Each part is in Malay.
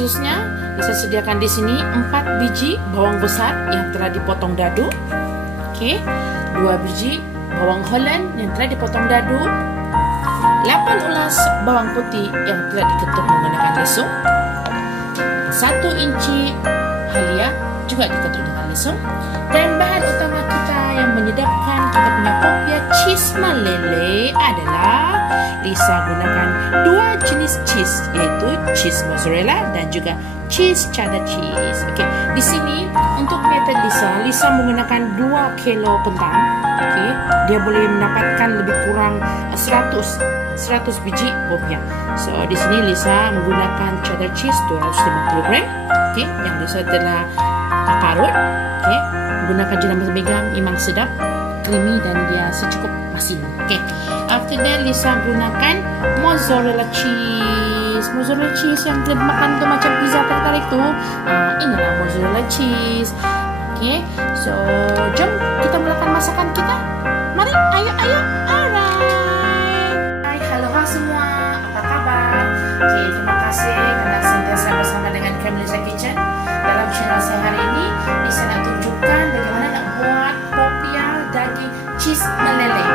seterusnya Lisa sediakan di sini 4 biji bawang besar yang telah dipotong dadu. Okey, 2 biji bawang Holland yang telah dipotong dadu, 8 ulas bawang putih yang telah diketuk menggunakan lesung, 1 inci halia juga diketuk dengan lesung, dan bahan utama kita yang menyedapkan kita punya popia cheese meleleh adalah Lisa gunakan 2 jenis cheese, iaitu cheese mozzarella dan juga cheese cheddar cheese. Okey, di sini untuk metode Lisa menggunakan 2 kilo kentang. Okey, dia boleh mendapatkan lebih kurang 100 biji popia. So di sini Lisa menggunakan cheddar cheese 250 gram. Okey, yang Lisa telah parut. Okey, menggunakan jenam megang memang sedap, creamy dan dia secukup masin. Okey, after that Lisa gunakan mozzarella cheese. Mozzarella cheese yang kita makan tu macam pizza tertarik tu. Inilah mozzarella cheese. Okey, so jom kita mulakan masakan kita. Mari, ayo. Alright. Halo semua, apa kabar? Okey, terima kasih kerana sentiasa bersama dengan Lisa Kitchen. Dalam channel saya hari ini, Lisa nak tunjukkan bagaimana nak buat popia daging cheese meleleh.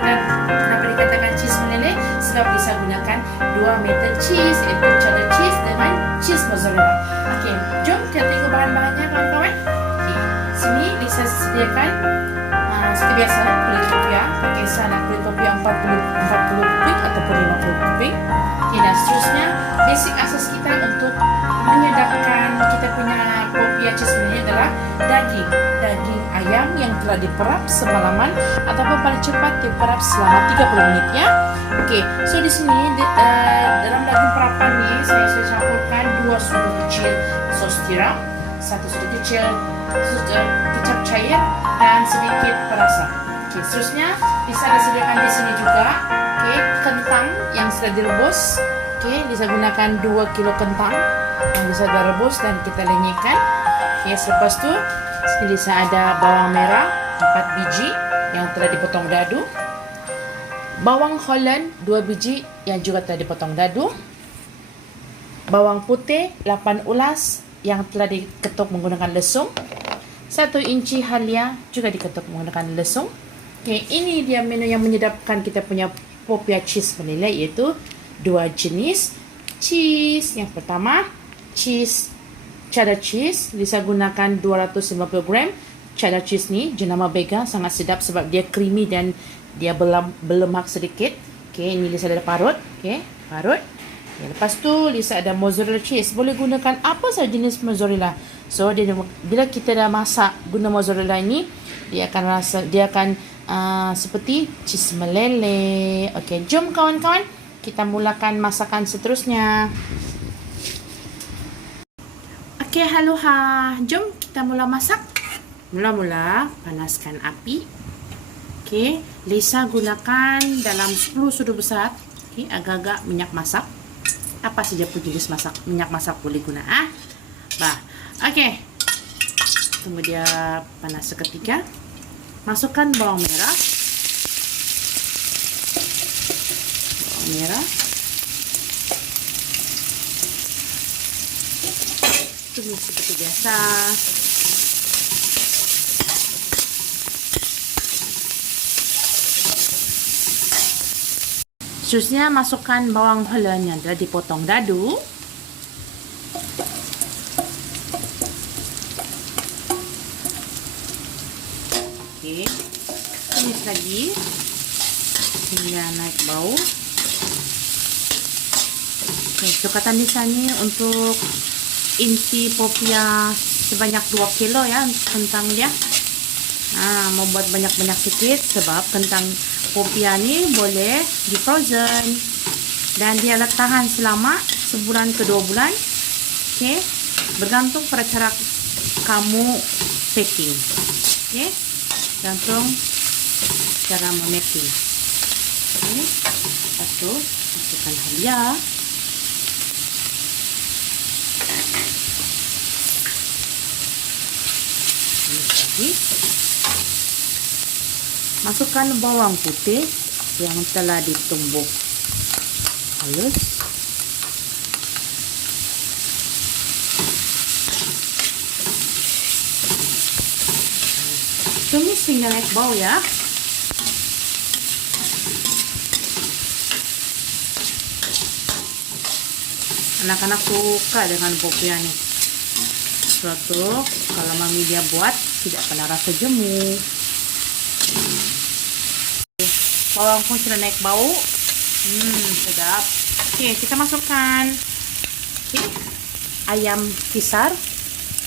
Okay, kenapa dikatakan cheese meleleh? Sebab Lisa gunakan 2 metode cheese, iaitu cheddar cheese dengan cheese mozzarella. Okey, jom kita tengok bahan-bahannya kawan-kawan. Okey, sini Lisa sediakan seperti biasa kulit popia. Pakai sana kulit popia 40 kuping ataupun 50 kuping. Okey, dan seterusnya basic asas kita untuk menyedapkan kita punya popia cheese meleleh adalah daging ayam yang telah diperap semalaman ataupun paling cepat diperap selama 30 menit ya. Okey, so di sini dalam daging perapan ni saya campurkan 2 sudu kecil sos tiram, 1 sudu kecil kecap cair dan sedikit perasa. Okey, seterusnya Lisa sediakan di sini juga kentang yang sudah direbus. Okey, Lisa gunakan 2 kilo kentang yang bisa direbus dan kita lenyekkan. Okey, selepas tu Lisa ada bawang merah 4 biji yang telah dipotong dadu, bawang Holland 2 biji yang juga telah dipotong dadu, bawang putih 8 ulas yang telah diketuk menggunakan lesung, 1 inci halia juga diketuk menggunakan lesung. Okey, ini dia menu yang menyedapkan kita punya popia cheese meleleh, iaitu 2 jenis cheese. Yang pertama, cheese cheddar cheese. Lisa gunakan 250 gram. Cheddar cheese ni jenama Bega sangat sedap sebab dia creamy dan dia berlemak sedikit. Okey, ini Lisa dah parut. Okey, parut. Okay, lepas tu Lisa ada mozzarella cheese. Boleh gunakan apa sahaja jenis mozzarella. So bila kita dah masak guna mozzarella ini, dia akan seperti cheese meleleh. Okey, jom kawan-kawan kita mulakan masakan seterusnya. Okey, halo jom kita mula masak. Mula-mula panaskan api. Okey, Lisa gunakan dalam 10 sudu besar. Okey, agak-agak minyak masak. Apa saja pun jenis minyak masak boleh guna. Okey. Tunggu dia panas seketika. Masukkan bawang merah. Tunggu seperti biasa. Seterusnya masukkan bawang Holland yang telah dipotong dadu. Okey, tumis lagi hingga naik bau. Okey, sukatan Lisa ni untuk inti popia sebanyak 2 kilo ya kentang dia. Mau buat banyak-banyak sikit sebab kentang popia ni boleh di frozen dan dia tahan selama sebulan ke 2 bulan. Okey, bergantung pada cara kamu packing. Okey, gantung cara memaking. Okey, lepas tu masukkan halia. Masukkan bawang putih yang telah ditumbuk halus. hingga naik bau ya. Anak-anak suka dengan popia nih. Suatu kalau mami dia buat tidak pernah rasa jemu. Bawang pun sudah naik bau. Sedap. Oke, kita masukkan ayam kisar.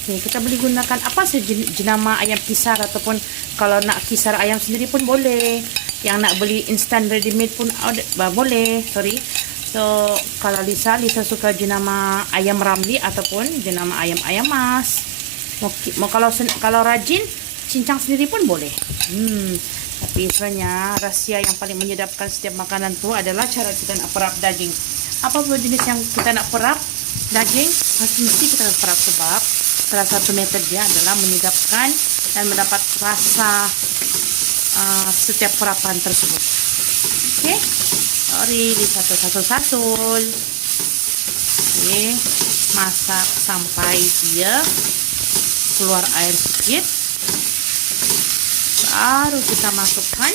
Oke, kita boleh gunakan apa sih jenama ayam kisar, ataupun kalau nak kisar ayam sendiri pun boleh. Yang nak beli instant ready made pun boleh. Sorry. So, kalau Lisa suka jenama ayam ramli ataupun jenama ayam mas. Mau kalau rajin cincang sendiri pun boleh. Tapi sebenarnya rahasia yang paling menyedapkan setiap makanan itu adalah cara kita nak perap daging. Apapun jenis yang kita nak perap daging, mesti kita perap, sebab salah satu metode adalah menyedapkan dan mendapat rasa setiap perapan tersebut. Oke, sorry, di satu. Oke, masak sampai dia keluar air sedikit. Baru kita masukkan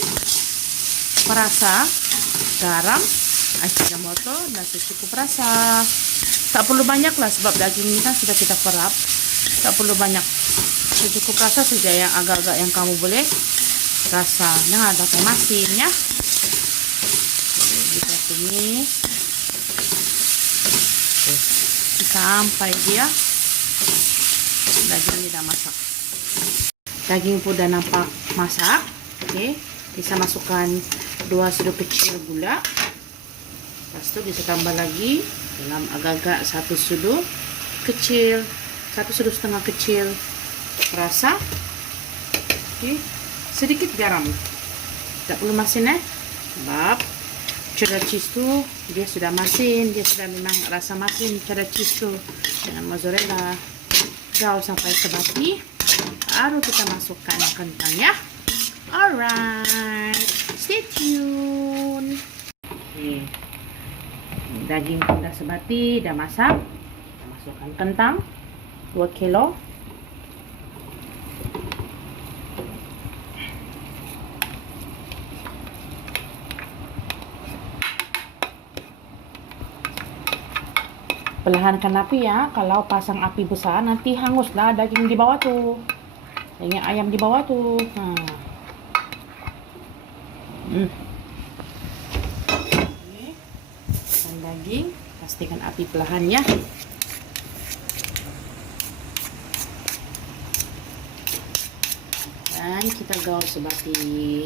perasa, garam, ajinomoto, dan secukup rasa. Tak perlu banyak lah, sebab daging ini kan sudah kita perap. Tak perlu banyak, secukup rasa saja yang agak-agak yang kamu boleh rasanya ada masinnya. Kita tumis sampai dia daging sudah masak. Daging pun udah nampak masak. Oke, bisa masukkan 2 sendok kecil gula. Lepas itu bisa tambah lagi dalam agak-agak 1 sendok kecil, 1 sendok setengah kecil rasa. Oke, sedikit garam. Tak perlu masin sebab cheddar cheese tu dia sudah masin, dia sudah memang rasa masin cheddar cheese tu dengan mozzarella. Gaul sampai sebati. Baru kita masukkan kentangnya. Alright, stay tune. Oke, daging sudah sebati, dah masak. Kita masukkan kentang 2 kilo. Perlahankan api ya. Kalau pasang api besar nanti hanguslah daging di bawah tuh. Daging ayam di bawah tuh. Dan daging, pastikan api perlahan ya. Dan kita gaul sebati.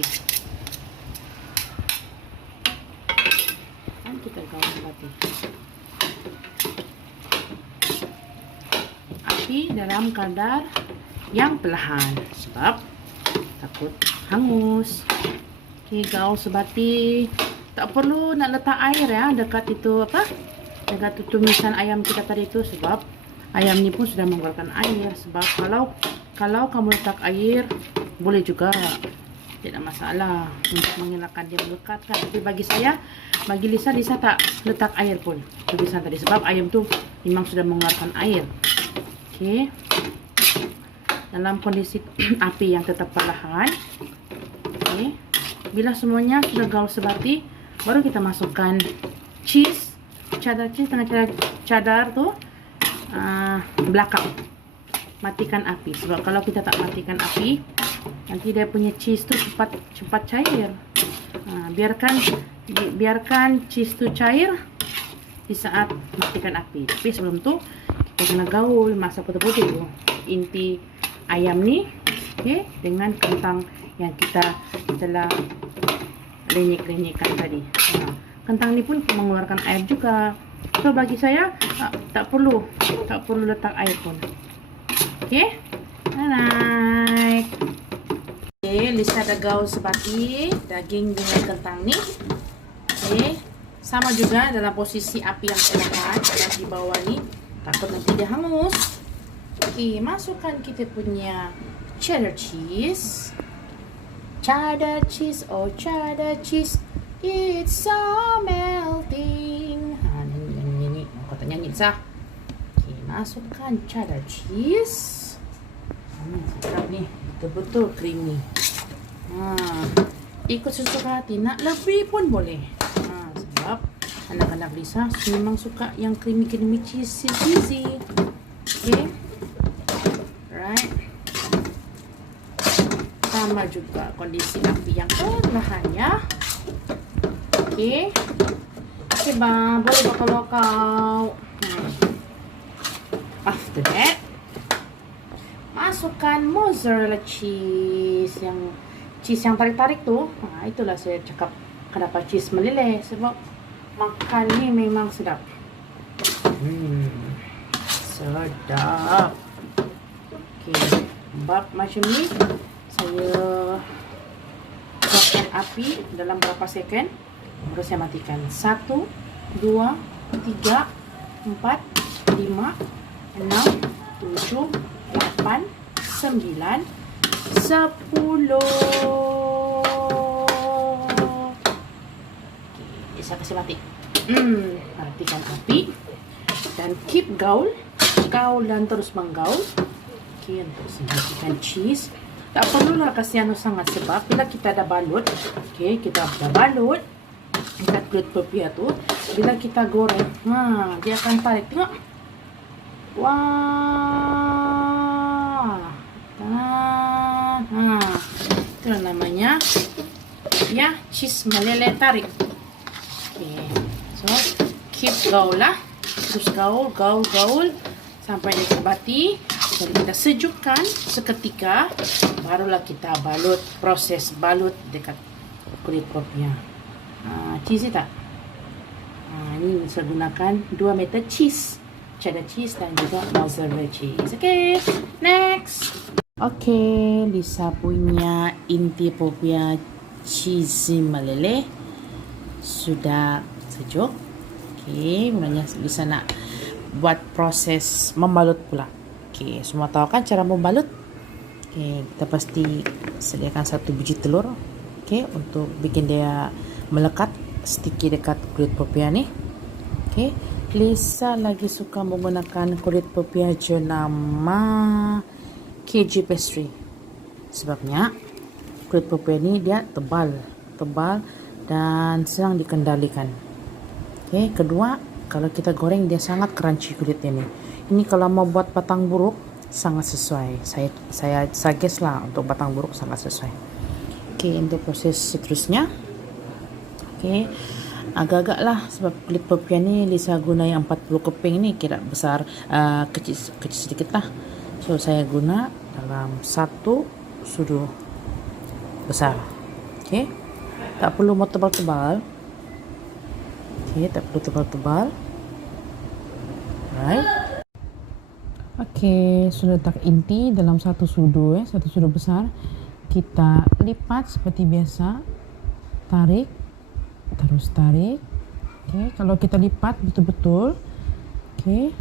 Api dalam kadar yang perlahan, sebab takut hangus. Oke, gaul sebati. Tak perlu nak letak air ya dekat itu dekat tumisan ayam kita tadi itu, sebab ayam ni pun sudah mengeluarkan air. Sebab kalau kamu letak air boleh juga, tidak masalah untuk menghilangkan dia melekat kan. Tapi bagi Lisa tak letak air pun tumisan tadi, sebab ayam tu memang sudah mengeluarkan air. Oke, dalam kondisi api yang tetap perlahan. Oke, bila semuanya sudah gaul sebati, baru kita masukkan cheese, cheddar cheese, dengan cheddar tuh belakang. Matikan api, sebab kalau kita tak matikan api, nanti dia punya cheese tuh cepat cair. Biarkan cheese tuh cair di saat matikan api. Tapi sebelum tuh kita kena gaul, masak putih-putih inti ayam nih, okay, dengan kentang yang kita telah renyek-renyekkan tadi. Kentang ini pun mengeluarkan air juga. So bagi saya tak perlu letak air pun. Oke, alright. Oke, Lisa dah gaul sebati daging dengan kentang nih. Oke, sama juga dalam posisi api yang perlahan dan di bawah nih, takut nanti dia hangus. Oke, masukkan kita punya cheddar cheese. Cheddar cheese, oh cheddar cheese, it's so melting. Nyanyi, kata nyanyi sah. Oke, masukkan cheddar cheese. Sedap nih, betul-betul creamy. Ikut sesuka hati, nak lebih pun boleh. Sebab anak-anak Lisa memang suka yang creamy cheesy. Okay, right. Sama juga kondisi api yang perlahan ya. Okay, bang, boleh bakal-bakal. After that, masukkan mozzarella cheese yang tarik-tarik tuh. Itulah saya cakap kenapa cheese meleleh, sebab makan ni memang sedap. Sedap. Okay, bab macam ni saya kuatkan api dalam berapa second, baru saya matikan. 1, 2, 3, 4, 5, 6, 7, 8, 9, 10. Okay, saya kasih mati. Matikan api dan keep gaul dan terus menggaul. Okay, untuk matikan cheese. Tak perlulah kasih sangat, sebab bila kita dah balut, okay, kita dah balut dekat kulit popia tu, bila kita goreng, dia akan tarik. Tengok. Wah. Itulah namanya ya, cheese meleleh tarik. Okay. So, keep gaul lah. Terus gaul sampai dia terbati. Jadi kita sejukkan seketika, barulah kita balut, proses balut dekat kulit popia. Cheesy tak? Ini saya gunakan 2 metode cheese, cheddar cheese dan juga mozzarella cheese. Okay, next. Okay, Lisa punya inti popia cheesy meleleh sudah sejuk. Okay, mulanya Lisa nak buat proses membalut pula. Okay, semua tahu kan cara membalut? Okay, kita pasti sediakan 1 biji telur. Okay, untuk bikin dia melekat sticky dekat kulit popia ni. Okay, Lisa lagi suka menggunakan kulit popia jenama KG Pastry. Sebabnya kulit popia ni dia tebal dan senang dikendalikan. Okay, kedua, kalau kita goreng dia sangat crunchy kulitnya ni. Ini kalau mau buat batang buruk sangat sesuai. Saya suggest lah untuk batang buruk sangat sesuai. Okay, untuk proses seterusnya. Okay, agak-agak lah, sebab kulit popia ni Lisa guna yang 40 keping ni, kira besar, kecil sedikit lah. So saya guna dalam 1 sudu besar. Okay, tak perlu mau tebal-tebal. Okay, tak perlu tebal-tebal. Right. Okay, sudah letak inti dalam 1 sudu, 1 sudu besar. Kita lipat seperti biasa, tarik, terus tarik. Okay, kalau kita lipat betul-betul, okay,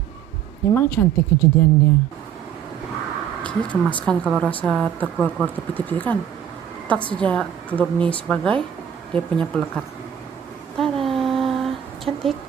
memang cantik kejadian dia. Okay, kemaskan kalau rasa terkeluar-keluar tepi-tepi kan. Letak saja telur ni sebagai dia punya pelekat. Tada, cantik.